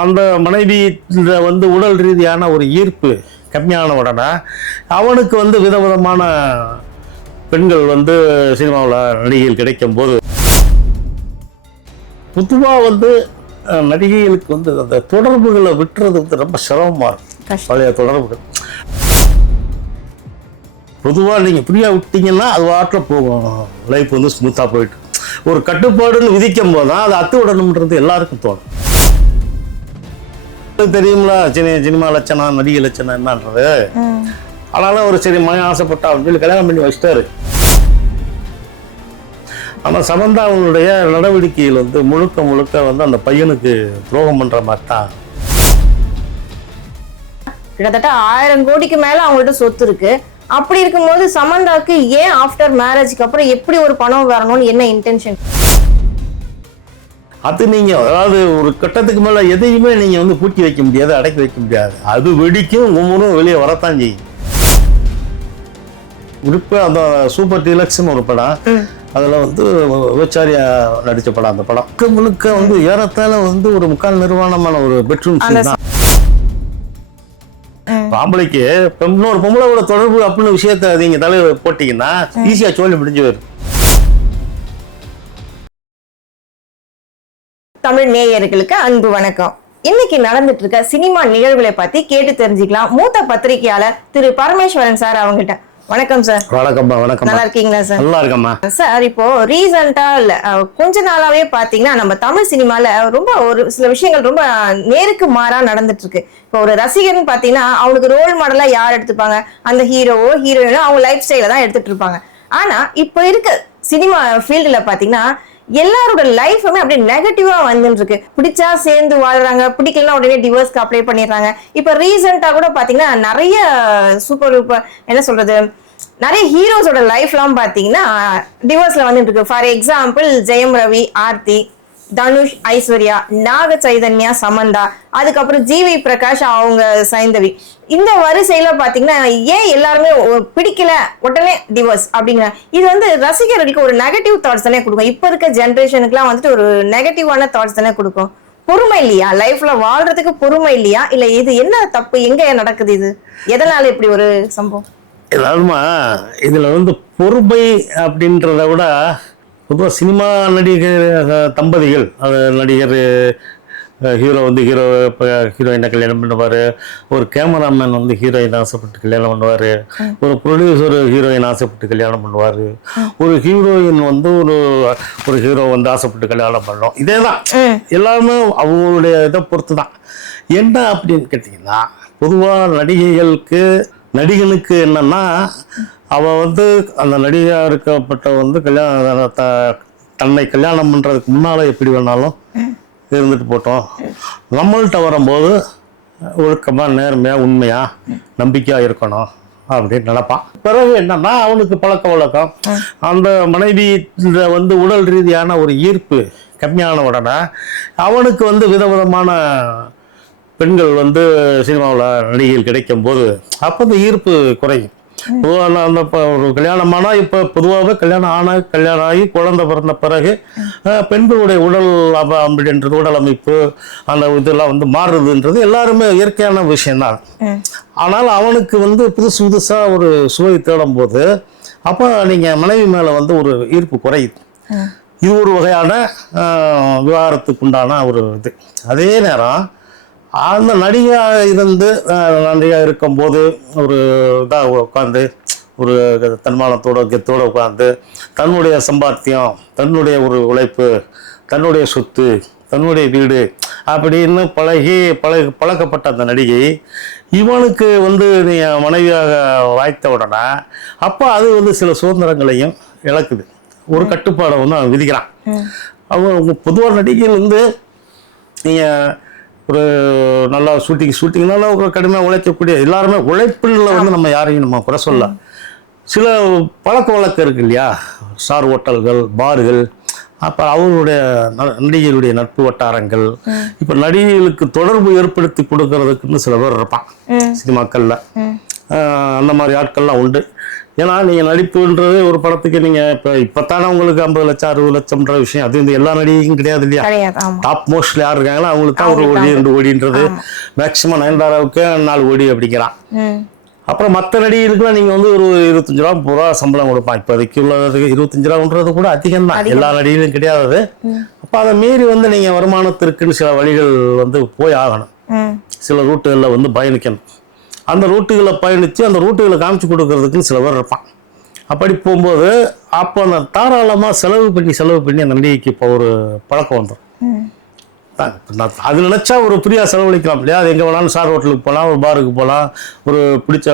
அந்த மனைவி வந்து உடல் ரீதியான ஒரு ஈர்ப்பு கம்மியான உடனே அவனுக்கு வந்து விதவிதமான பெண்கள் வந்து சினிமாவில் நடிகைகள் கிடைக்கும் போது பொதுவாக வந்து நடிகைகளுக்கு வந்து அந்த தொடர்புகளை விட்டுறது வந்து ரொம்ப சிரமமாக இருக்கும். பழைய தொடர்புகள் பொதுவாக நீங்கள் ஃப்ரீயாக விட்டீங்கன்னா அது வாட்டில் போகும், லைஃப் வந்து ஸ்மூத்தாக போயிட்டு. ஒரு கட்டுப்பாடுன்னு விதிக்கும் போது தான் அது அத்து விடணுன்றது எல்லாருக்கும் தோணும். தெரியுங்களா சினிமா லட்சணம் நடிகை லட்சணம் என்னன்றது. ஆனாலும் ஒரு சரி மகன் ஆசைப்பட்டா அப்படின்னு சொல்லி கல்யாணம் பண்ணி வச்சிட்டாரு. ஆனால் சமந்தா அவங்களுடைய நடவடிக்கையில் வந்து முழுக்க முழுக்க வந்து அந்த பையனுக்கு துரோகம் பண்ற மாதிரி தான். கிட்டத்தட்ட 1000 கோடிக்கு மேல அவங்கள்ட்ட சொத்து இருக்கு. அப்படி இருக்கும்போது சமந்தாக்கு ஏன் ஆஃப்டர் மேரேஜ்க்கு அப்புறம் எப்படி ஒரு பணம் வரணும்னு என்ன இன்டென்ஷன்? அது நீங்க அதாவது ஒரு கட்டத்துக்கு மேல எதையுமே நீங்க வந்து பூட்டி வைக்க முடியாது, அடக்கி வைக்க முடியாது. அது வெடிக்கும், ஒவ்வொன்றும் வெளியே வரத்தான் செய்யும். குறிப்பா அந்த சூப்பர் டீலக்ஸ்னு ஒரு படம், அதில் வந்து விபச்சாரியா நடித்த படம். அந்த படம் முழுக்க வந்து ஏறத்தாழ வந்து ஒரு முக்கால் நிர்வாணமான ஒரு பெட்ரூம் சீன் தான். ஆம்பளைக்கு இன்னொரு பொம்பளோட தொடர்பு அப்படின்னு விஷயத்த நீங்க தலைவர் போட்டீங்கன்னா ஈஸியா சொல்லி முடிஞ்சு வரும். தமிழ் நேயர்களுக்கு அன்பு வணக்கம். இன்னைக்கு நடந்துட்டு இருக்க சினிமா நிகழ்வுகளை பத்தி கேட்டு தெரிஞ்சுக்கலாம். மூத்த பத்திரிகையாளர் திரு பரமேஸ்வரன் சார் அவங்ககிட்ட. வணக்கம் சார். வணக்கம்மா. வணக்கம். நல்லா இருக்கீங்களா சார்? நல்லா இருக்கம்மா சார். இப்போ ரீசெண்டா இல்ல கொஞ்ச நாளாவே பாத்தீங்கன்னா நம்ம தமிழ் சினிமால ரொம்ப ஒரு சில விஷயங்கள் ரொம்ப நேருக்கு மாறா நடந்துட்டு இருக்கு. இப்போ ஒரு ரசிகர்னு பாத்தீங்கன்னா அவங்களுக்கு ரோல் மாடலா யார் எடுத்துப்பாங்க? அந்த ஹீரோவோ ஹீரோயினோ அவங்க லைஃப் ஸ்டைல தான் எடுத்துட்டு இருப்பாங்க. ஆனா இப்ப இருக்க சினிமா ஃபீல்டுல பாத்தீங்கன்னா எல்லாரோட லைஃபுமே அப்படியே நெகட்டிவா வந்துட்டு இருக்கு. பிடிச்சா சேர்ந்து வாழ்றாங்க, பிடிக்கலன்னா உடனே டிவோர்ஸ்க்கு அப்ளை பண்ணிடுறாங்க. இப்ப ரீசெண்டா கூட பாத்தீங்கன்னா நிறைய சூப்பர் என்ன சொல்றது, நிறைய ஹீரோஸோட லைஃப் எல்லாம் பாத்தீங்கன்னா டிவோர்ஸ்ல வந்துட்டு இருக்கு. ஃபார் எக்ஸாம்பிள் ஜெயம் ரவி, ஆர்த்தி, தனுஷ், ஐஸ்வர்யா, நாக சைதன்யா, சமந்தா, அதுக்கப்புறம் ஜிவி பிரகாஷ், அவங்க சைந்தவி. இந்த வரிசையில பாத்தீங்கன்னா ஏன் எல்லாருமே பிடிக்கல உடனே டிவோர்ஸ் அப்படிங்கிற இது வந்து ரசிகர்களுக்கு ஒரு நெகட்டிவ் தாட்ஸ் தானே கொடுக்கும். இப்ப இருக்க ஜென்ரேஷனுக்குலாம் வந்துட்டு ஒரு நெகட்டிவான தாட்ஸ் தானே கொடுக்கும். பொறுமை இல்லையா? லைஃப்ல வாழ்றதுக்கு பொறுமை இல்லையா? இல்ல இது என்ன தப்பு, எங்க நடக்குது, இது எதனால இப்படி ஒரு சம்பவம்? எல்லாருமா இதுல வந்து பொறுமை அப்படின்றத விட பொதுவாக சினிமா நடிகர் தம்பதிகள், அது நடிகர் ஹீரோ வந்து ஹீரோயினை கல்யாணம் பண்ணுவார், ஒரு கேமராமேன் வந்து ஹீரோயின் ஆசைப்பட்டு கல்யாணம் பண்ணுவார், ஒரு ப்ரொடியூசர் ஹீரோயின் ஆசைப்பட்டு கல்யாணம் பண்ணுவார், ஒரு ஹீரோயின் வந்து ஒரு ஹீரோ வந்து ஆசைப்பட்டு கல்யாணம் பண்ணோம். இதே தான் எல்லாருமே அவங்களுடைய இதை பொறுத்து தான். என்ன அப்படின்னு கேட்டிங்கன்னா பொதுவாக நடிகனுக்கு என்னன்னா அவள் வந்து அந்த நடிகையாக இருக்கப்பட்ட வந்து தன்னை கல்யாணம் பண்ணுறதுக்கு முன்னால் எப்படி வேணாலும் இருந்துட்டு போட்டோம், நம்மள்கிட்ட வரும்போது ஒழுக்கமாக நேர்மையாக உண்மையாக நம்பிக்கையாக இருக்கணும் அப்படின்னு நினைப்பான். பிறகு என்னன்னா அவனுக்கு பழக்க வழக்கம், அந்த மனைவி வந்து உடல் ரீதியான ஒரு ஈர்ப்பு கம்மியான உடனே அவனுக்கு வந்து விதவிதமான பெண்கள் வந்து சினிமாவில் நடிகைகள் கிடைக்கும் போது அப்போ அந்த ஈர்ப்பு குறையும். அந்த ஒரு கல்யாணமானா இப்போ பொதுவாகவே கல்யாணம் ஆகி குழந்தை பிறந்த பிறகு பெண்களுடைய உடல் அப்படின்றது உடல் அமைப்பு அந்த இதெல்லாம் வந்து மாறுறதுன்றது எல்லாருமே இயற்கையான விஷயம்தான். ஆனால் அவனுக்கு வந்து புதுசாக ஒரு சுவை தேடும் போது அப்போ நீங்கள் மனைவி மேலே வந்து ஒரு ஈர்ப்பு குறையுது. இது ஒரு வகையான விவாகரத்துக்கு உண்டான ஒரு இது. அதே நேரம் அந்த நடிகையாக இருக்கும்போது ஒரு இதாக உட்காந்து ஒரு தன்மானத்தோட உட்காந்து தன்னுடைய சம்பாத்தியம், தன்னுடைய ஒரு உழைப்பு, தன்னுடைய சொத்து, தன்னுடைய வீடு அப்படின்னு பழக்கப்பட்ட அந்த நடிகை இவனுக்கு வந்து நீ மனைவியாக வாய்த்த உடனே அப்போ அது வந்து சில சுதந்திரங்களையும் இழக்குது. ஒரு கட்டுப்பாடை வந்து அவன் விதிக்கிறான். அவங்க பொதுவாக நடிகைகள் வந்து நீங்கள் ஒரு நல்லா ஷூட்டிங்னால ஒரு கடுமையாக உழைக்கக்கூடிய எல்லாருமே உழைப்பில் வந்து நம்ம யாரையும் நம்ம குறை சொல்லலாம். சில பழக்க வழக்கம் இருக்கு இல்லையா, ஸ்டார் ஹோட்டல்கள், பார்கள், அப்போ அவங்களுடைய நடிகைகளுடைய நட்பு வட்டாரங்கள், இப்போ நடிகைகளுக்கு தொடர்பு ஏற்படுத்தி கொடுக்கறதுக்குன்னு சில பேர் இருப்பான் சினிமாக்களில். அந்த மாதிரி ஆட்கள்லாம் உண்டு. ஏன்னா நீங்கள் நடிப்புன்றது ஒரு படத்துக்கு நீங்கள் இப்போத்தானே உங்களுக்கு 50 லட்சம் 60 லட்சம்ன்ற விஷயம் அது இந்த எல்லா நடிகைக்கும் கிடையாது இல்லையா. டாப் மோஸ்ட்ல யார் இருக்காங்களோ அவங்களுக்கு தான் 1 கோடி 2 கோடின்றது. மேக்சிமம் நயன்தாராவுக்கு 4 கோடி அப்படிங்கிறான். அப்புறம் மற்ற நடிகர்களுக்குலாம் நீங்கள் வந்து ஒரு 25 ரூபா 30 ரூபா சம்பளம் கொடுப்பான். இப்போதைக்கு உள்ளது 25 ரூபான்றது கூட அதிகம் தான், எல்லா நடிகர்களும் கிடையாது. அப்போ அதை மீறி வந்து நீங்கள் வருமானத்திற்குன்னு சில வழிகள் வந்து போய் ஆகணும், சில ரூட்டுகளில் வந்து பயணிக்கணும். அந்த ரூட்டுகளை பயணித்து அந்த ரூட்டுகளை காமிச்சு கொடுக்கறதுக்குன்னு சில பேர் இருப்பான். அப்படி போகும்போது அப்போ அந்த தாராளமாக செலவு பண்ணி அந்த நடிகைக்கு இப்போ ஒரு பழக்கம் வந்துடும். அது நினச்சா ஒரு ஃப்ரீயாக செலவழிக்கலாம் இல்லையா. அது எங்கே வேணாலும் ஸ்டார் ஹோட்டலுக்கு போகலாம், ஒரு பாருக்கு போகலாம், ஒரு பிடிச்ச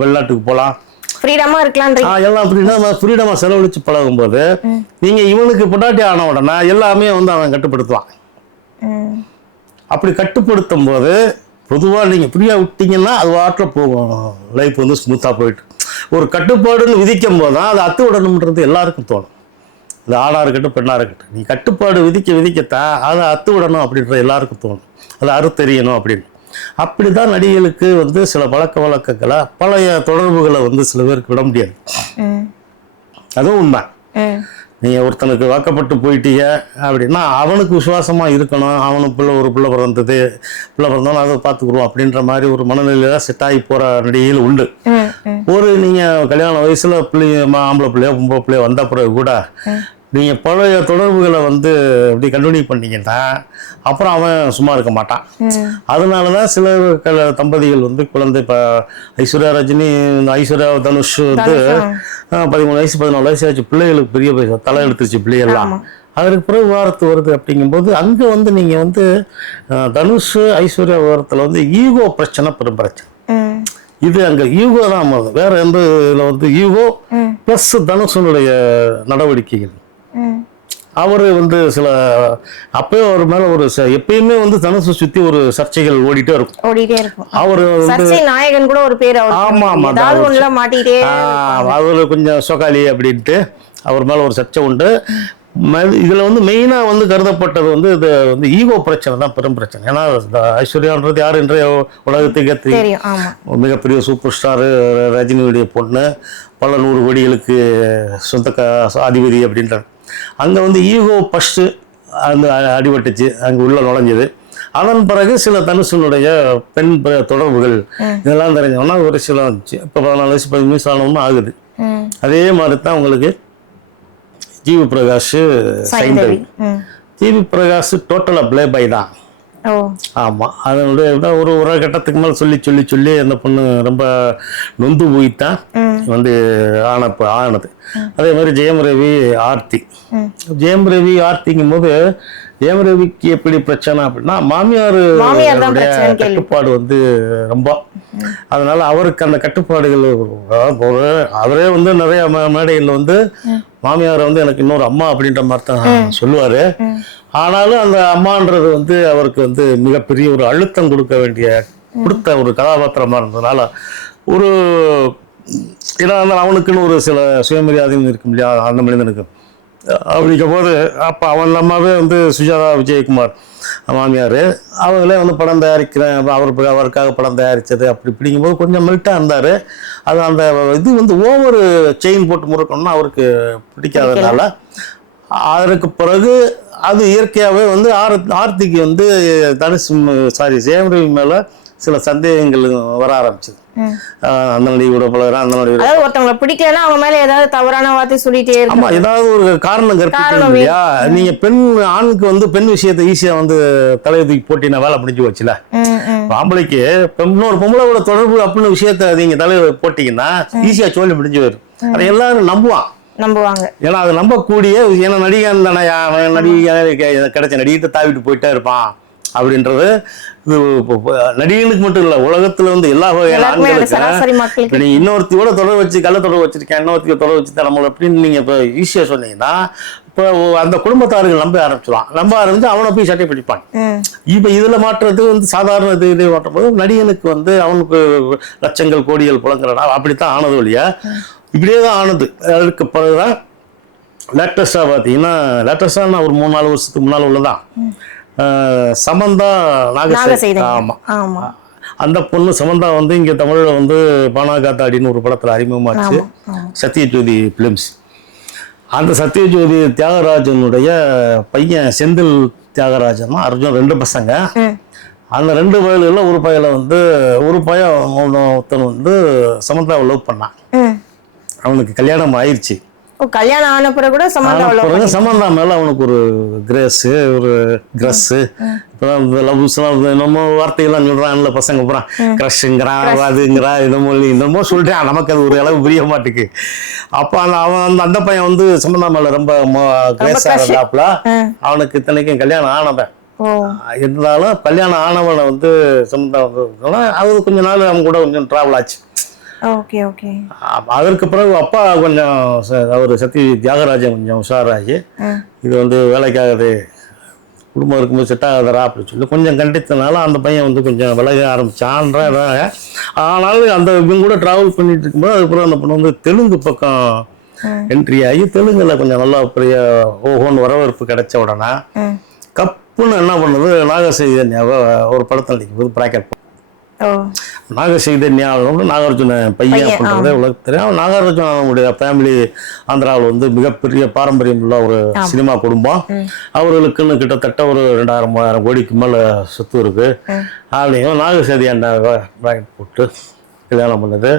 வெளிநாட்டுக்கு போகலாம், ஃப்ரீடமாக இருக்கலாம். எல்லாம் ஃப்ரீடமாக செலவழித்து பழகும்போது நீங்கள் இவனுக்கு பொட்டாட்டி ஆன உடனே எல்லாமே வந்து அவன் கட்டுப்படுத்துவான். அப்படி கட்டுப்படுத்தும் போது பொதுவாக நீங்கள் ஃப்ரீயாக விட்டீங்கன்னா அது வாட்டில் போகும், லைஃப் வந்து ஸ்மூத்தாக போயிட்டு. ஒரு கட்டுப்பாடுன்னு விதிக்கும் போது தான் அது அத்து விடணுன்றது எல்லாருக்கும் தோணும். அது ஆணாக இருக்கட்டும் பெண்ணாக இருக்கட்டும், நீ கட்டுப்பாடு விதிக்கத்தான் அதை அத்து விடணும் அப்படின்ற எல்லாருக்கும் தோணும், அது அறுத்தெறியணும் அப்படின்னு. அப்படி தான் நடிகைகளுக்கு வந்து சில பழக்க வழக்கங்களை பழைய தொடர்புகளை வந்து சில பேருக்கு விட முடியாது. அதுவும் உண்மை. நீங்கள் ஒருத்தனுக்கு வாக்கப்பட்டு போயிட்டீங்க அப்படின்னா அவனுக்கு விசுவாசமாக இருக்கணும், அவனுக்கு ஒரு பிள்ளை பிறந்தோன்னு அதை பார்த்துக்குருவோம் அப்படின்ற மாதிரி ஒரு மனநிலையில் செட் ஆகி போகிற நடிகைகள் உண்டு. ஒரு நீங்கள் கல்யாண வயசில் ஆம்பளை பிள்ளையோ பொம்பளை பிள்ளையோ வந்த பிறகு கூட நீங்கள் பழைய தொடர்புகளை வந்து அப்படி கண்டினியூ பண்ணீங்கன்னா அப்புறம் அவன் சும்மா இருக்க மாட்டான். அதனால தான் சில தம்பதிகள் வந்து குழந்தை இப்போ ஐஸ்வர்யா ரஜினி, ஐஸ்வர்யா தனுஷ் வந்து 13 வயசு 14 வயசு ஆச்சு, பிள்ளைகளுக்கு பெரிய தலை எடுத்துருச்சு பிள்ளைகள்லாம். அதற்கு பிறகு விவாகரத்து வருது. அப்படிங்கும்போது அங்கே வந்து நீங்கள் வந்து தனுஷ் ஐஸ்வர்யா விவாகரத்தில் வந்து ஈகோ பிரச்சனை பெரும் பிரச்சனை. இது அங்கே ஈகோ தான் வேற எந்த இதில் வந்து ஈகோ ப்ளஸ் தனுஷனுடைய நடவடிக்கைகள். அவர் வந்து சில அப்பயே அவர் மேல ஒரு எப்பயுமே வந்து தனுஷை சுத்தி ஒரு சர்ச்சைகள் ஓடிட்டே இருக்கும். அவர் நாயகன் கூட ஒரு பேர். ஆமா ஆமா, அவரு கொஞ்சம் சொகாலி அப்படின்ட்டு அவர் மேல ஒரு சர்ச்சை உண்டு. இதுல வந்து மெயினா வந்து கருதப்பட்டது வந்து இது வந்து ஈகோ பிரச்சனை தான் பெரும் பிரச்சனை. ஏன்னா ஐஸ்வர்யான்றது யார் என்ற உலகத்துக்கே தெரியும், மிகப்பெரிய சூப்பர் ஸ்டார், ரஜினியுடைய பொண்ணு, பல 100 கோடிகளுக்கு சொந்த அதிபதி அப்படின்றாங்க. அங்கே வந்து ஈகோ ஃபஸ்ட்டு அந்த அடிபட்டுச்சு, அங்கே உள்ள நுழைஞ்சது. அதன் பிறகு சில தனுஷனுடைய பெண் தொடர்புகள் இதெல்லாம் தெரிஞ்சோம்னா ஒரு சில வந்துச்சு. இப்போ 14 வயசு 15 வயசு ஆனவொன்னா ஆகுது. அதே மாதிரி தான் உங்களுக்கு ஜிவி பிரகாஷ் சைந்தவி. ஜிவி பிரகாஷ் டோட்டலாக ப்ளே பை தான். ஆமாம், அதனுடைய ஒரு கட்டத்துக்கு மேலே சொல்லி அந்த பொண்ணு ரொம்ப நொந்து போய்த்தான் வந்து ஆனது. அதே மாதிரி ஜெயம் ரவி ஆர்த்திங்கும் போது ஜெயம் ரவிக்கு எப்படி பிரச்சனை அப்படின்னா மாமியார் கட்டுப்பாடு வந்து ரொம்ப, அதனால அவருக்கு அந்த கட்டுப்பாடுகள் அவரே வந்து நிறைய மேடைகளில் வந்து மாமியாரை வந்து எனக்கு இன்னொரு அம்மா அப்படின்ற மாதிரி தான் சொல்லுவாரு. ஆனாலும் அந்த அம்மான்றது வந்து அவருக்கு வந்து மிகப்பெரிய ஒரு அழுத்தம் கொடுத்த ஒரு கதாபாத்திரமா இருந்ததுனால ஒரு ஏன்னா அவனுக்குன்னு ஒரு சில சுயமரியாதையும் இருக்கும் இல்லையா அந்த மனிதனுக்கு. அப்படிங்கும் போது அப்போ அவன் அம்மாவே வந்து சுஜாதா விஜயகுமார் மாமியார், அவங்களே வந்து படம் தயாரிக்கிறேன் அவருக்காக படம் தயாரித்தது அப்படி இப்படிங்கும்போது கொஞ்சம் மெல்ட்டாக இருந்தார். அது அந்த இது வந்து ஓவர் செயின் போட்டு முறுக்கணும்னா அவருக்கு பிடிக்காததுனால அதற்கு பிறகு அது இயற்கையாகவே வந்து ஆர்த்திக்கு வந்து ஜெயம் ரவி மேலே சில சந்தேகங்கள் வர ஆரம்பிச்சது. அந்த நடிகை பழகிறேன், அந்த நடிகை ஒருத்தவங்களை பிடிக்கலன்னா அவங்க மேல ஏதாவது தவறான வார்த்தை சொல்லிட்டே இருக்கு. ஆமா, ஏதாவது ஒரு காரணம் இல்லையா. நீங்க ஆணுக்கு வந்து பெண் விஷயத்தை ஈஸியா வந்து தலையை தூக்கி போட்டினா வேலை முடிஞ்சு வச்சுல. ஆம்பளைக்கு இன்னொரு பொம்பளோட தொடர்பு அப்படின்னு விஷயத்த நீங்க தலையை போட்டீங்கன்னா ஈஸியா சொல்லி முடிஞ்சு வரும். அதை எல்லாரும் நம்புவாங்க. ஏன்னா அது நம்பக்கூடிய, ஏன்னா நடிகன் தானே, கிடைச்ச நடிகிட்ட தாவிட்டு போயிட்டே இருப்பான் அப்படின்றது இது நடிகனுக்கு மட்டும் இல்லை, உலகத்துல வந்து எல்லா வகையான ஆண்களுக்கு. நீங்க இன்னொருத்தியோட தொடர்பு வச்சு கள்ள தொடர்பு வச்சிருக்கேன், இன்னொருத்திய தொடர்பு வச்சு நம்மளை அப்படின்னு நீங்க இப்போ ஈஸியா சொன்னீங்கன்னா இப்போ அந்த குடும்பத்தார்கள் நம்ப ஆரம்பிச்சு அவனை போய் சட்டை பிடிப்பான். இப்போ இதுல மாற்றுறது வந்து சாதாரண இது மாற்றும் போது நடிகனுக்கு வந்து அவனுக்கு லட்சங்கள் கோடிகள் புலங்கிறனா அப்படித்தான் ஆனது வழியா இப்படியே தான் ஆனது. அதுக்கு பிறகுதான் லேட்டஸ்டாக பார்த்தீங்கன்னா லேட்டஸ்டாக ஒரு 3-4 வருஷத்துக்கு முன்னால் உள்ளதான் சமந்தா நாகசேகர். ஆமாம், அந்த பொண்ணு சமந்தா வந்து இங்கே தமிழில் வந்து பானாகாத்தாடின்னு ஒரு படத்தில் அறிமுகமாச்சு, சத்யஜோதி ஃபிலிம்ஸ். அந்த சத்யஜோதி தியாகராஜனுடைய பையன் செந்தில் தியாகராஜன் அர்ஜுன் 2 பசங்க. அந்த 2 வயலில் ஒரு பையனை வந்து ஒரு பையன் ஒருத்தன் வந்து சமந்தாவை லவ் பண்ணான். அவனுக்கு கல்யாணம் ஆயிடுச்சு. கல்யாணம் ஆன பிறகு கூட சமந்தா மேல அவனுக்கு ஒரு கிரேஸு, ஒரு கிரஸ்ஸு, இப்போதான் இந்த லவ்ஸ்லாம் என்னமோ வார்த்தையெல்லாம் சொல்கிறான்ல பசங்க பூரா, க்ரஷ்ங்கிறான், அதுங்கிறான், என்னமோ சொல்கிறான். நமக்கு அது ஒரு அளவு புரிய மாட்டுக்கு. அப்போ அந்த பையன் வந்து சமந்தா மேல ரொம்ப கிரேஸாக இருந்தாப்புல. அவனுக்கு இத்தனைக்கும் கல்யாணம் ஆனவன். இருந்தாலும் கல்யாணம் ஆனவனை வந்து சமந்தா அது கொஞ்ச நாள் அவங்க கூட கொஞ்சம் ட்ராவல் ஆச்சு. அதற்கு பிறகு அப்பா கொஞ்சம் அவர் தியாகராஜன் கொஞ்சம் உஷாராகி, இது வந்து வேலைக்காகுது, குடும்பம் இருக்கும்போது செட் ஆகாதரா அப்படின்னு சொல்லி கொஞ்சம் கண்டித்தனால அந்த பையன் வந்து கொஞ்சம் விலக ஆரம்பிச்சான்றாங்க. ஆனாலும் அந்த இவங்க கூட ட்ராவல் பண்ணிட்டு இருக்கும்போது அதுக்கப்புறம் அந்த பொண்ணு வந்து தெலுங்கு பக்கம் என்ட்ரி ஆகி தெலுங்குல கொஞ்சம் நல்லா பெரிய ஓஹோன்னு வரவேற்பு கிடைச்ச உடனே கப்புன்னு என்ன பண்ணுது, நாகசைதன்யாவை ஒரு படத்தில் நடிக்கும்போது பிராக்கெட் நாகசைதன்யாவோட நாகார்ஜுன பையன் அப்படின்றதே உலகத்து தெரியும். நாகார்ஜுன அவங்களுடைய ஃபேமிலி ஆந்திராவில் வந்து மிகப்பெரிய பாரம்பரியம் உள்ள ஒரு சினிமா குடும்பம். அவர்களுக்குன்னு கிட்டத்தட்ட ஒரு 2000-3000 கோடிக்கு மேலே சொத்து இருக்கு. அப்படியும் நாகசைதன்யாவை பிராக்கெட் போட்டு கல்யாணம் பண்ணுது.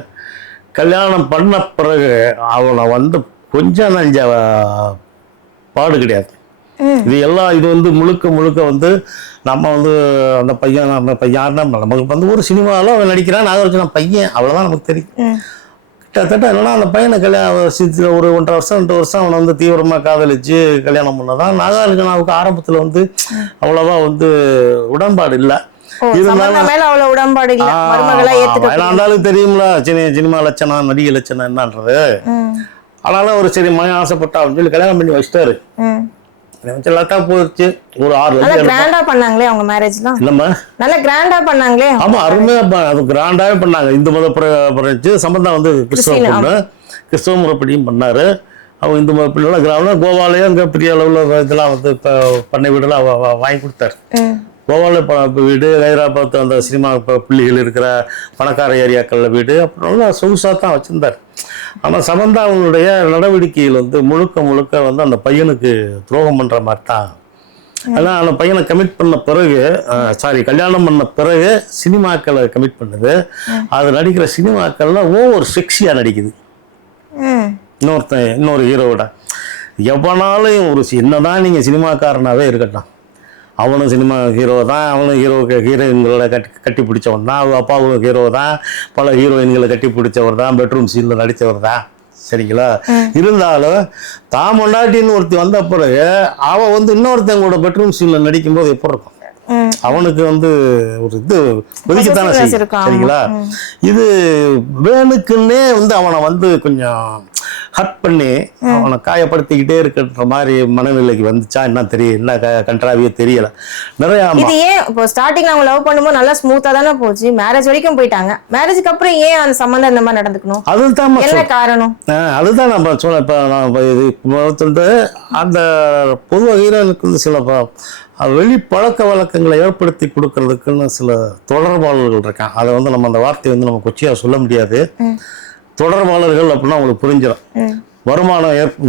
கல்யாணம் பண்ண பிறகு அவனை வந்து கொஞ்சம் நஞ்ச பாடு கிடையாது. இது வந்து முழுக்க வந்து நம்ம வந்து அந்த பையன் நமக்கு வந்து ஒரு சினிமாவில் அவன் நடிக்கிறான், நாகார்ஜுன பையன், அவ்வளோதான் நமக்கு தெரியும். கிட்டத்தட்ட என்னன்னா அந்த பையனை கல்யாணம் ஒரு 1.5 வருஷம் 2 வருஷம் அவனை வந்து தீவிரமாக காதலிச்சு கல்யாணம் பண்ணதான். நாகார்ஜுனாவுக்கு ஆரம்பத்தில் வந்து அவ்வளவா வந்து உடன்பாடு இல்லை. இருந்தாலும் தெரியும்ல சினிமா லட்சணம், நடிகை லட்சணம் என்னன்றது. அதனால ஒரு சரி மகன் ஆசைப்பட்டா அப்படின்னு சொல்லி கல்யாணம் பண்ணி வச்சிட்டாரு. போச்சு. ஒரு 6 பண்ணாங்களே அவங்க மேரேஜ்லாம். இல்லம்மா நல்ல கிராண்டா பண்ணாங்களே. ஆமா, அருமையா அது கிராண்டாவே பண்ணாங்க. இந்து மத பிரிச்சு சம்பந்தம் வந்து கிறிஸ்தவ முறைப்படியும் பண்ணாரு. அவங்க இந்து மத பிள்ளைலாம் கிராமம்னா கோவாலயே அங்கே பெரிய அளவில் இதெல்லாம் வந்து இப்போ பண்ணை வீடெல்லாம் வாங்கி கொடுத்தாரு. கோவாவில் வீடு, ஹைதராபாத் அந்த சினிமா புள்ளிகள் இருக்கிற பணக்கார ஏரியாக்களில் வீடு, அப்புறம் சொகுசாக தான் வச்சுருந்தார். ஆனால் சமந்தா அவங்களுடைய நடவடிக்கையில் வந்து முழுக்க வந்து அந்த பையனுக்கு துரோகம் பண்ணுற மாதிரி தான். ஆனால் அந்த பையனை கமிட் பண்ண பிறகு கல்யாணம் பண்ண பிறகு சினிமாக்களை கமிட் பண்ணுது. அது நடிக்கிற சினிமாக்கள்லாம் ஓவர் செக்ஸியாக நடிக்குது. இன்னொரு ஹீரோவோட எவனாலும் ஒரு என்னதான் நீங்கள் சினிமாக்காரனாகவே இருக்கட்டும், அவனும் சினிமா ஹீரோ தான், அவனும் ஹீரோயின்களை கட்டி பிடிச்சவன் தான், அவங்க அப்பாவும் ஹீரோ தான், பல ஹீரோயின்களை கட்டி பிடிச்சவர் தான், பெட்ரூம் சீனில் நடித்தவர் தான். சரிங்களா? இருந்தாலும் தான் பொண்டாட்டின்னு ஒருத்தி வந்த பிறகு அவன் வந்து இன்னொருத்தவங்களோட பெட்ரூம் சீனில் நடிக்கும்போது எப்படி இருக்கும்? அவனுக்கு வந்து ஒரு இது ஒதுக்கத்தானே செய்யும். சரிங்களா? இது வேணுக்குன்னே வந்து அவனை வந்து கொஞ்சம் ஹர்ட் பண்ணி அவனை காயப்படுத்திக்கிட்டே இருக்கிற மாதிரி மனநிலைக்கு வந்துச்சா என்ன தெரியல, என்ன கண்ட்ராவியே தெரியல. நிறைய இது ஏன் இப்போ ஸ்டார்டிங்ல அவங்க லவ் பண்ணும்போது நல்லா ஸ்மூத்தா தானே போச்சு, மேரேஜ் வரைக்கும் போயிட்டாங்க. மேரேஜுக்கு அப்புறம் ஏன் அந்த சம்பந்தம் இந்த மாதிரி நடந்துக்கணும்? அதுதான் என்ன காரணம்? அதுதான் நம்ம சொல்ல. இப்போ நான் அந்த பொதுவாக ஹீரோனுக்கு வந்து சில வெளி பழக்க வழக்கங்களை ஏற்படுத்தி கொடுக்கறதுக்குன்னு சில தொடர்பாளர்கள் இருக்காங்க. அதை வந்து நம்ம அந்த வார்த்தையை வந்து நம்ம கொச்சியா சொல்ல முடியாது. தொடர்பாளர்கள் அப்படின்னா உங்களுக்கு புரிஞ்சிடும். வருமானம்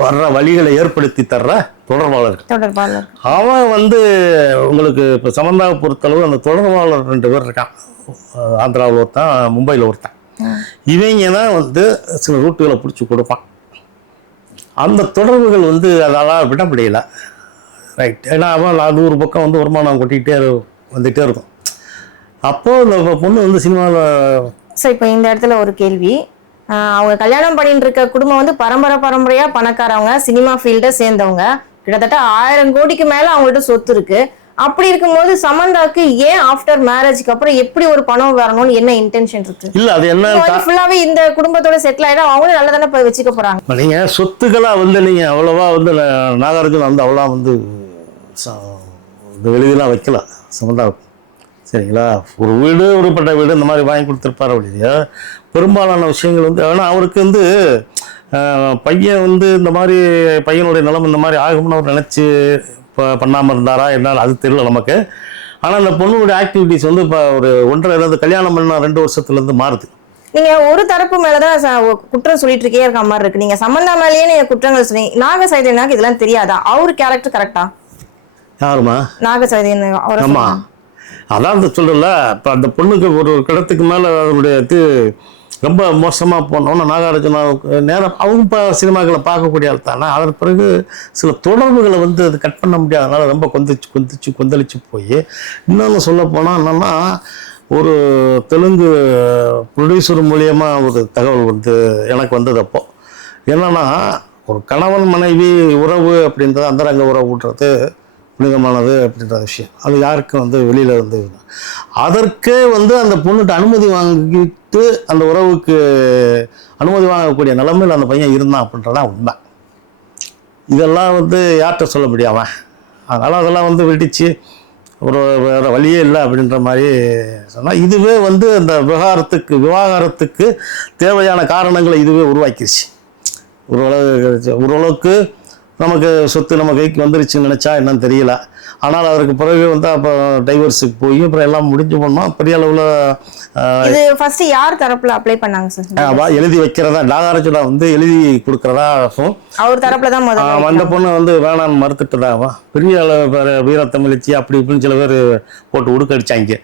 வர்ற வழிகளை ஏற்படுத்தி தர்ற தொடர்பாளர்கள். அவன் வந்து உங்களுக்கு இப்போ சமந்தாவை பொறுத்தளவு அந்த தொடர்பாளர் 2 பேர் இருக்கான். ஆந்திராவில் ஒருத்தான், மும்பையில் ஒருத்தான். இவங்க தான் வந்து சில ரூட்டுகளை பிடிச்சி கொடுப்பான். அந்த தொடர்புகள் வந்து அதெல்லாம் விட முடியல. ரைட். ஏன்னா அவன் அது ஒரு பக்கம் வந்து வருமானம் கொட்டிக்கிட்டே வந்துகிட்டே இருக்கும். அப்போது இந்த பொண்ணு வந்து சினிமாவில். ஸோ இப்போ இந்த இடத்துல ஒரு கேள்வி. அவங்க கல்யாணம் பண்ணிட்டு இருக்க குடும்பம் வந்து பரம்பரையா பணக்காரவங்க, சினிமா ஃபீல்டை சேர்ந்தவங்க, கிட்டத்தட்ட 1000 கோடிக்கு மேல அவங்கள்ட்ட சொத்து இருக்கு. அப்படி இருக்கும்போது சமந்தாக்கு ஏன் ஆஃப்டர் மேரேஜ்க்கு அப்புறம் எப்படி ஒரு பணம் வரணும்னு என்ன இன்டென்ஷன் இருக்கு? இல்ல அது என்ன ஃபுல்லாவே இந்த குடும்பத்தோட செட்டில் ஆயிடும், அவங்களும் நல்லா தானே போய் வச்சுக்க போறாங்க. நீங்க சொத்துக்களா வந்து நீங்க அவ்வளவா வந்து நாகார்ஜுன வந்து அவ்வளோ வந்து வெளியெல்லாம் வைக்கல சமந்தாவுக்கு. சரிங்களா? ஒரு வீடு, ஒரு பட்ட வீடு இந்த மாதிரி வாங்கி கொடுத்துருப்பாரு. அப்படியே பெரும்பாலான விஷயங்கள் வந்து ஆனால் அவருக்கு வந்து பையன் வந்து இந்த மாதிரி பையனுடைய நிலம் இந்த மாதிரி ஆகும்னு அவர் நினச்சி பண்ணாமல் இருந்தாரா என்னால் அது தெரியல நமக்கு. ஆனால் அந்த பொண்ணுடைய ஆக்டிவிட்டிஸ் வந்து இப்போ ஒரு 1.5 கல்யாணம் பண்ண 2 வருஷத்துலேருந்து மாறுது. நீங்க ஒரு தரப்பு மேலதான் குற்றம் சொல்லிட்டு இருக்கே இருக்க மாதிரி இருக்கு. நீங்க சம்பந்தா மேலேயே நீங்க குற்றங்கள் சொன்னீங்க. நாக சைதன்யாக்கு இதெல்லாம் தெரியாதா? அவரு கேரக்டர் கரெக்டா? யாருமா? நாக சைதன்யா. ஆமா, அதான் சொல்றல. இப்போ அந்த பொண்ணுக்கு ஒரு கடத்துக்கு மேலே அவருடைய இது ரொம்ப மோசமாக போனோன்னா நாகார்ஜுனாவுக்கு நேரம் அவங்க இப்போ சினிமாக்களை பார்க்கக்கூடிய ஆள் தானே. அதன் பிறகு சில தொடர்புகளை வந்து அது கட் பண்ண முடியாதனால ரொம்ப கொந்தளிச்சு போய் இன்னொன்று சொல்ல போனால் என்னென்னா, ஒரு தெலுங்கு ப்ரொடியூசர் மூலியமாக ஒரு தகவல் வந்து எனக்கு வந்தது. அப்போ என்னென்னா, ஒரு கணவன் மனைவி உறவு அப்படின்றது அந்தரங்க உறவுன்றது புனிதமானது அப்படின்ற விஷயம் அது யாருக்கும் வந்து வெளியில் வந்து அதற்கே வந்து அந்த பொண்ணுகிட்ட அனுமதி வாங்கிட்டு அந்த உறவுக்கு அனுமதி வாங்கக்கூடிய நிலைமையில் அந்த பையன் இருந்தான் அப்படின்றதான் உண்மை. இதெல்லாம் வந்து யார்கிட்ட சொல்ல முடியாம, அதனால் அதெல்லாம் வந்து வெடிச்சு ஒரு வேறு வழியே இல்லை அப்படின்ற மாதிரி சொன்னால், இதுவே வந்து அந்த விவாகரத்துக்கு தேவையான காரணங்களை இதுவே உருவாக்கிடுச்சு. ஓரளவுக்கு நமக்கு சொத்து நம்ம கைக்கு வந்துருச்சுன்னு நினச்சா என்னன்னு தெரியல. ஆனால் அதற்கு பிறகு வந்து அப்போ டைவர்ஸுக்கு போய் அப்புறம் எல்லாம் முடிஞ்சு போனோம். பெரிய அளவில் இது ஃபர்ஸ்ட் யார் தரப்புல அப்ளை பண்ணாங்க சார்? எழுதி வைக்கிறதா நாகார்ஜுனா வந்து எழுதி கொடுக்குறதா இருக்கும். அவர் தரப்புல தான் முதல்ல அந்த பொண்ணு வந்து வேணான்னு மறுத்துட்டுதாவா. பெரிய அளவு வீரத்தமிழச்சி அப்படி இப்படின்னு சில பேர் போட்டு உடுக்கடிச்சாங்க.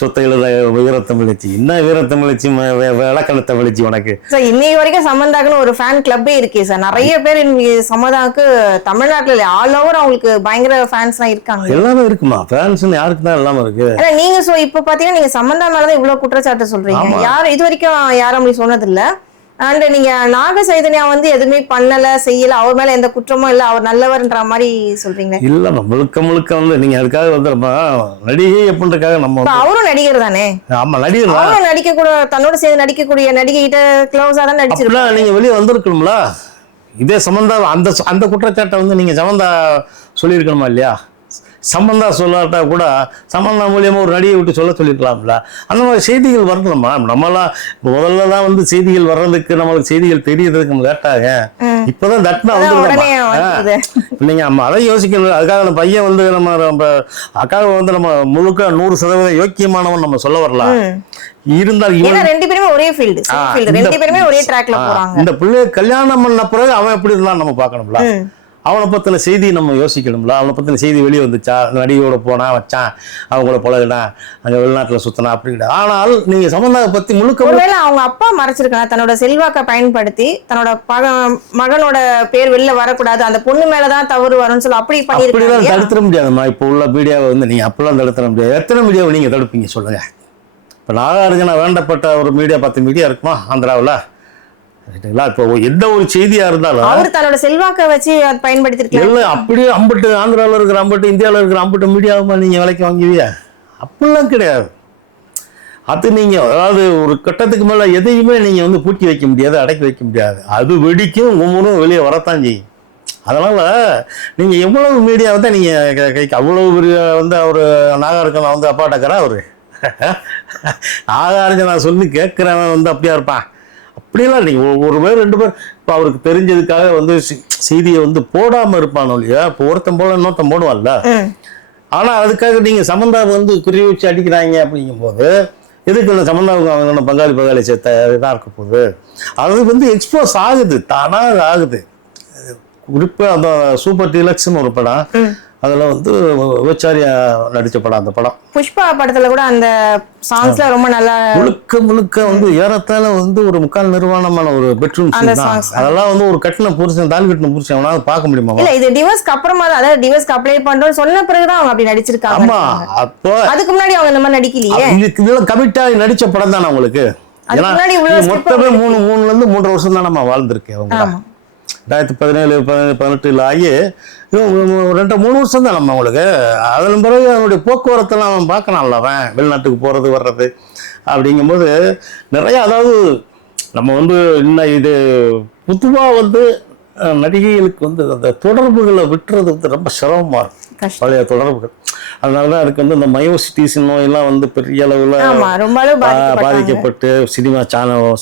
சொத்தை எழுத வீரத்தமிழச்சி, என்ன வீரத்தமிழச்சி விளக்கண தமிழச்சி உனக்கு. சார் இன்னைக்கு வரைக்கும் சமந்தாக்குன்னு ஒரு ஃபேன் கிளப்பே இருக்கே சார். நிறைய பேர் சமந்தாக்கு தமிழ்நாட்டுல ஆல் ஓவர் அவங்களுக்கு பயங்கர ஃபேன்ஸ் எல்லாம் இருக்காங்க. எல்லாமே இருக்குமா ஃபேன்ஸ்னு? யாருக்கு தான் எல்லாமே இருக்கு. நீங்க இப்ப பாத்தீங்கன்னா நீங்க சம்பந்தா மேலதான் இவ்வளவு குற்றச்சாட்டு சொல்றீங்க. யாரும் இது வரைக்கும் யாரும் அப்படி சொன்னது இல்ல. அண்ட் நீங்க நாக சைதன்யா வந்து எதுவுமே பண்ணல செய்யல, அவர் மேல எந்த குற்றமும் இல்ல, அவர் நல்லவர்ன்ற மாதிரி சொல்றீங்க. இல்ல முழுக்க வந்து நீங்க அதுக்காக வந்து நடிகை அப்படின்றக்காக நம்ம அவரும் நடிகர் தானே. ஆமா நடிகர். அவரும் நடிக்க கூட தன்னோட சேர்ந்து நடிக்கக்கூடிய நடிகை கிட்ட க்ளோஸா தான் நடிச்சிருக்காங்க. நீங்க வெளியே வந்திருக்கணும்ல. இதே சம்பந்தா அந்த குற்றச்சாட்டை வந்து நீங்க சம்பந்தா சொல்லியிருக்கணுமா இல்லையா? சம்பந்தா சொல்லாட்டா கூட சம்பந்தா மூலியமா ஒரு நடிகை விட்டு சொல்லியிருக்கலாம்ல. அந்த மாதிரி செய்திகள் வரணுமா? நம்மளாம் முதல்ல தான் வந்து செய்திகள் வர்றதுக்கு நம்மளுக்கு செய்திகள் தெரியறதுக்கு லேட்டாக இப்பதான் தட்னா வந்து நீங்க அதை யோசிக்கணும். அதுக்காக அந்த பையன் வந்து நம்ம அக்காவை வந்து நம்ம முழுக்க 100% யோக்கியமானவன் நம்ம சொல்ல வரலாம். இருந்தாலும் ரெண்டு பேருமே ஒரே ஃபீல்டு, ரெண்டு பேருமே ஒரே ட்ராக்ல போறாங்க. இந்த பிள்ளைய கல்யாணம் பண்ண பிறகு அவன் எப்படி இருந்தான் நம்ம பார்க்கணும்ல. அவனை பற்றின செய்தி நம்ம யோசிக்கணும்ல. அவனை பற்றின செய்தி வெளியே வந்துச்சா, அந்த நடிகையோட போனா வச்சான், அவங்கள பழகினான், அங்கே வெளிநாட்டில் சுத்தினா அப்படிங்கிற. ஆனால் நீங்க சம்பந்தாவை பத்தி முழுக்க ஒருவேளை அவங்க அப்பா மறைச்சிருக்காங்க. தன்னோட செல்வாக்கை பயன்படுத்தி தன்னோட மகனோட பேர் வெளில வரக்கூடாது, அந்த பொண்ணு மேலதான் தவறு வரும்னு சொல்லி அப்படி அப்படிலாம் தடுத்துட முடியாதுமா. இப்போ உள்ள மீடியாவை வந்து நீங்க அப்பெல்லாம் தடுத்துட முடியாது. எத்தனை மீடியாவை நீங்க தடுப்பீங்க சொல்லுங்க? இப்போ நாகார்ஜுனா வேண்டப்பட்ட ஒரு மீடியா 10 மீடியா இருக்குமா ஆந்திராவில்? இப்போ எந்த ஒரு செய்தியா இருந்தாலும் அவர் தன்னோட செல்வாக்க வச்சு பயன்படுத்திருக்காங்க. அப்படியே அம்பட்டு ஆந்திராவில் இருக்கிற அம்பட்டு இந்தியாவில் இருக்கிற அம்பட்டு மீடியாவுமா நீங்க விலைக்கு வாங்குவியா? அப்படிலாம் கிடையாது. அது நீங்க அதாவது ஒரு கட்டத்துக்கு மேல எதையுமே நீங்க வந்து பூட்டி வைக்க முடியாது, அடக்கி வைக்க முடியாது. அது வெடிக்கும், ஒவ்வொன்றும் வெளியே வரத்தான் செய்யும். அதனால நீங்க எவ்வளவு மீடியாவை தான் நீங்க கைக்கு அவ்வளவு பெரிய வந்து அவரு நாகார்ஜுனா வந்து அப்பாட்டக்கிறா. அவரு நாகார்ஜுனா சொல்லி கேட்கிறவன் வந்து அப்படியா இருப்பான்? அப்படியெல்லாம் நீங்கள் ஒரு பேர் 2 பேர் இப்போ அவருக்கு தெரிஞ்சதுக்காக வந்து செய்தியை வந்து போடாமல் இருப்பானோ இல்லையா? இப்போ ஒருத்தன் போல இன்னொருத்தன் போடுவான்ல. ஆனால் அதுக்காக நீங்கள் சமந்தாவை வந்து குறி வச்சு அடிக்கிறாங்க அப்படிங்கும்போது எதுக்கு இந்த சமந்தாவுக்கு அவங்க பங்காளி சேர்த்த இதாக இருக்க போகுது. அது வந்து எக்ஸ்போஸ் ஆகுது, தானாக ஆகுது. குறிப்பாக அந்த சூப்பர் டீலக்ஸ்னு ஒரு படம், அதில் வந்து விபச்சாரியா நடித்த படம். அந்த படம் புஷ்பா படத்துல கூட அந்த சாங்ஸ்ல ரொம்ப நல்லா முழுக்க வந்து ஏறத்தாழ வந்து ஒரு முக்கால் நிர்வாணமான ஒரு பெட்ரூம் சீன் தான். அதெல்லாம் வந்து ஒரு கட்டின புருஷன், தாலி கட்டின புருஷன் அவனால பார்க்க முடியுமா? இல்ல, இது டிவோர்ஸ்க்கு அப்புறமா தான், அதாவது டிவோர்ஸ்க்கு அப்ளை பண்றோம்னு சொன்ன பிறகுதான் அவங்க அப்படி நடிச்சிருக்காங்க. ஆமா, அப்போ அதுக்கு முன்னாடி அவங்க இந்த மாதிரி நடிக்கலையே. இதெல்லாம் கமிட் ஆகி நடிச்ச படம் தானே அவங்களுக்கு. மொத்தமே 3 வருஷம் தான் நம்ம வாழ்ந்திருக்கு. அவங்க 2017, 18 ஆகி 2-3 வருஷம் தான் நம்ம அவங்களுக்கு. அதன் பிறகு அவனுடைய போக்குவரத்தெல்லாம் அவன் பார்க்கணும்ல. அவன் வெளிநாட்டுக்கு போகிறது வர்றது அப்படிங்கும்போது நிறையா, அதாவது நம்ம வந்து இன்னும் இது பொதுவாக வந்து நடிகைகளுக்கு வந்து அந்த தொடர்புகளை விட்டுறது வந்து ரொம்ப சிரமமாக இருக்கும், பழைய தொடர்புகள். அதனால தான் அதுக்கு வந்து இந்த மயோசிட்டிஸ் நோயெல்லாம் வந்து பெரிய அளவில் பாதிக்கப்பட்டு சினிமா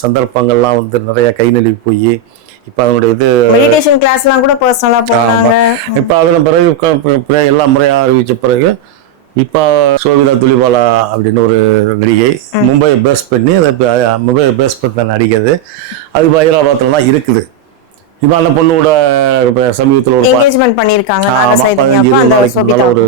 சந்தர்ப்பங்கள்லாம் வந்து நிறைய கை நழுவி போய் இப்போ அதனுடைய இது மெடிடேஷன் கிளாஸ்லாம் கூட பர்சனலா போறாங்க. இப்போ அதன் பிறகு எல்லாம் முறையாக அறிவிச்ச பிறகு இப்போ சோபிதா துலிபாலா அப்படின்னு ஒரு நடிகை மும்பை பேஸ் பண்ணி மும்பை பேஸ் பண்ணி நடிக்கிறது. அது இப்போ ஹைதராபாத்தில் தான் இருக்குது. இப்போ அந்த பொண்ணோட சமீபத்தில் ஒரு என்கேஜ்மெண்ட் பண்ணிருக்காங்க. 15-20 நாளைக்கு முன்னால ஒரு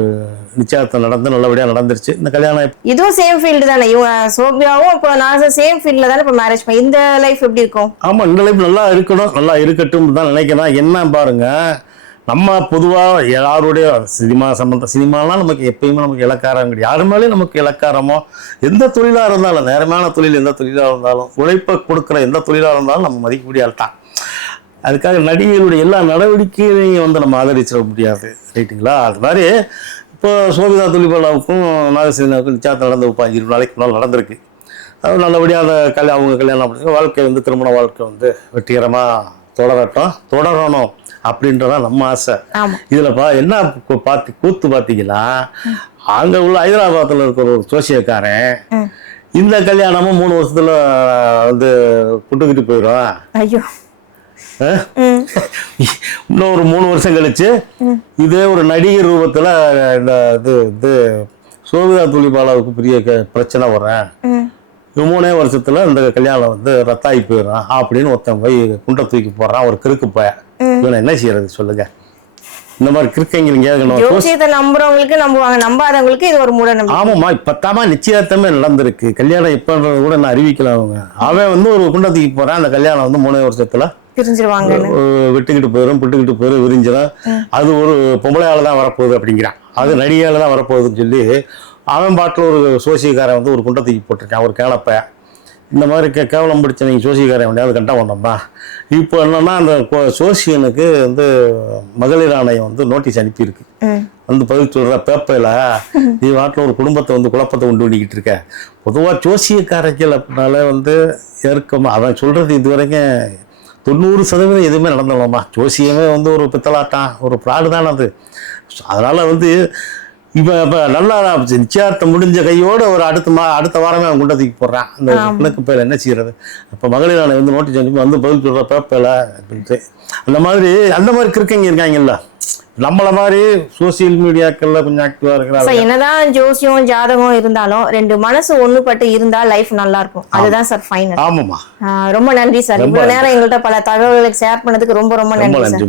நிச்சயத்தை நடந்து நல்லபடியாக நடந்துருச்சு. இந்த கல்யாணம் இதுவும் சேம் ஃபீல்டு தானே, இவங்க சோபியாவும் இப்போ நான் சேம் ஃபீல்டில் தானே இப்போ மேரேஜ் பண்ணி. இந்த லைஃப் எப்படி இருக்கும்? ஆமாம், இந்த லைஃப் நல்லா இருக்கணும், நல்லா இருக்கட்டும் தான் நினைக்கிறேன். என்ன பாருங்க, நம்ம பொதுவாக யாருடைய சினிமாலாம் நமக்கு எப்பயுமே நமக்கு இலக்காரம் கிடையாது. யாரு மேலேயும் நமக்கு இலக்காரமோ, எந்த தொழிலாக இருந்தாலும், நேரமான தொழில் எந்த தொழிலாக இருந்தாலும், உழைப்பை கொடுக்குற எந்த தொழிலாக இருந்தாலும் நம்ம மதிக்கக்கூடிய ஆள் தான். அதுக்காக நடிகைகளுடைய எல்லா நடவடிக்கைகளையும் வந்து நம்ம ஆதரிச்சிட முடியாது, ரைட்டுங்களா? அது மாதிரி இப்போ சோபிதா துலிபாலாவுக்கும் நாகசேனாவுக்கும் நிச்சயத்தை நடந்து 15 நாளைக்கு முன்னால் நடந்திருக்கு. அது நல்லபடியாக அந்த அவங்க கல்யாணம் பண்ணி வாழ்க்கை வந்து திருமண வாழ்க்கை வந்து வெற்றிகரமாக தொடரணும் அப்படின்றதான் நம்ம ஆசை. இதுல என்ன கூத்து பார்த்தீங்கன்னா, அங்க உள்ள ஹைதராபாத்தில் இருக்கிற ஒரு ஜோசியக்காரன் இந்த கல்யாணமும் 3 வருஷத்துல வந்து புட்டுக்கிட்டு போயிடும். ஐயோ, இன்னும் ஒரு 3 வருஷம் கழிச்சு இதே ஒரு நடிகர் ரூபத்துல இந்த இது சோபிதா துலிபாலாவுக்கு பெரிய பிரச்சனை வர்றேன், 3 வருஷத்துல இந்த கல்யாணம் வந்து ரத்தாகி போயிடும் அப்படின்னு ஒருத்தன் போய் குண்டை தூக்கி போடுறான். ஒரு கிறுக்கு போய இவனை என்ன செய்யறது சொல்லுங்க? இந்த மாதிரி கிறுக்கங்க நம்புறவங்களுக்கு நம்புவாங்க, நம்பாதவங்களுக்கு இது ஒரு மூட நம்பிக்கை. ஆமாம்மா, இப்பத்தாமா நிச்சயத்தமே நடந்திருக்கு. கல்யாணம் எப்பன்றது கூட நான் அறிவிக்கலாம். அவன் வந்து ஒரு குண்டை தூக்கி போறான், அந்த கல்யாணம் வந்து 3 வருஷத்துல பிரிஞ்சிருவாங்க, விட்டுக்கிட்டு போயிடும், புட்டுக்கிட்டு போயிடும், விரிஞ்சிடும். அது ஒரு பொம்பளையால தான் வரப்போகுது அப்படிங்கிறான், அது நடிகையால தான் வரப்போகுதுன்னு சொல்லி அவன் பாட்டில் ஒரு சோசியக்காரன் வந்து ஒரு குண்டை தூக்கி போட்டிருக்கான், ஒரு கேளப்பை. இந்த மாதிரி கேவலம் பிடிச்ச நீங்கள் சோசியக்காரன் வேண்டியாவது கண்டா வந்தோம்மா. இப்போ என்னன்னா, அந்த சோசியனுக்கு வந்து மகளிர் ஆணையம் வந்து நோட்டீஸ் அனுப்பியிருக்கு. வந்து பதில் சொல்கிற பேப்பையில் நீ வாட்டில் ஒரு குடும்பத்தை வந்து குழப்பத்தை உண்டு பண்ணிக்கிட்டு இருக்க. பொதுவாக ஜோசியக்காரர்கள் அப்படின்னால வந்து ஏற்கமா அவன் சொல்கிறது இது வரைக்கும் 90% எதுவுமே நடந்துடலாமா. ஜோசியமே வந்து ஒரு பித்தலாட்டம், ஒரு ஃப்ராடு தானே அது. அதனால் வந்து இப்போ நல்லா நிச்சயார்த்தம் முடிஞ்ச கையோட ஒரு அடுத்த வாரமே அவன் குண்டை தூக்கி போடுறான். அந்த பிள்ளைக்கு பேர் என்ன செய்யறது? இப்போ மகளிர் ஆணையம் வந்து நோட்டீஸ் அனுப்பி வந்து பதில் சொல்கிற பேப்பையில் அப்படின்ட்டு அந்த மாதிரி கிறுக்கங்க இருக்காங்கல்ல. நம்மள மாதிரி சோசியல் மீடியாக்கள்ல கொஞ்சம் ஆக்டிவா இருக்கிறாங்க. என்னதான் ஜோசியம் ஜாதகம் இருந்தாலும் 2 மனசு ஒண்ணுபட்டு இருந்தா லைஃப் நல்லா இருக்கும். அதுதான் சார் ஃபைனல். ஆமாமா, ரொம்ப நன்றி சார். இவ்வளவு நேரம் எங்கள்கிட்ட பல தகவல்களை ஷேர் பண்ணதுக்கு ரொம்ப ரொம்ப நன்றி சார்.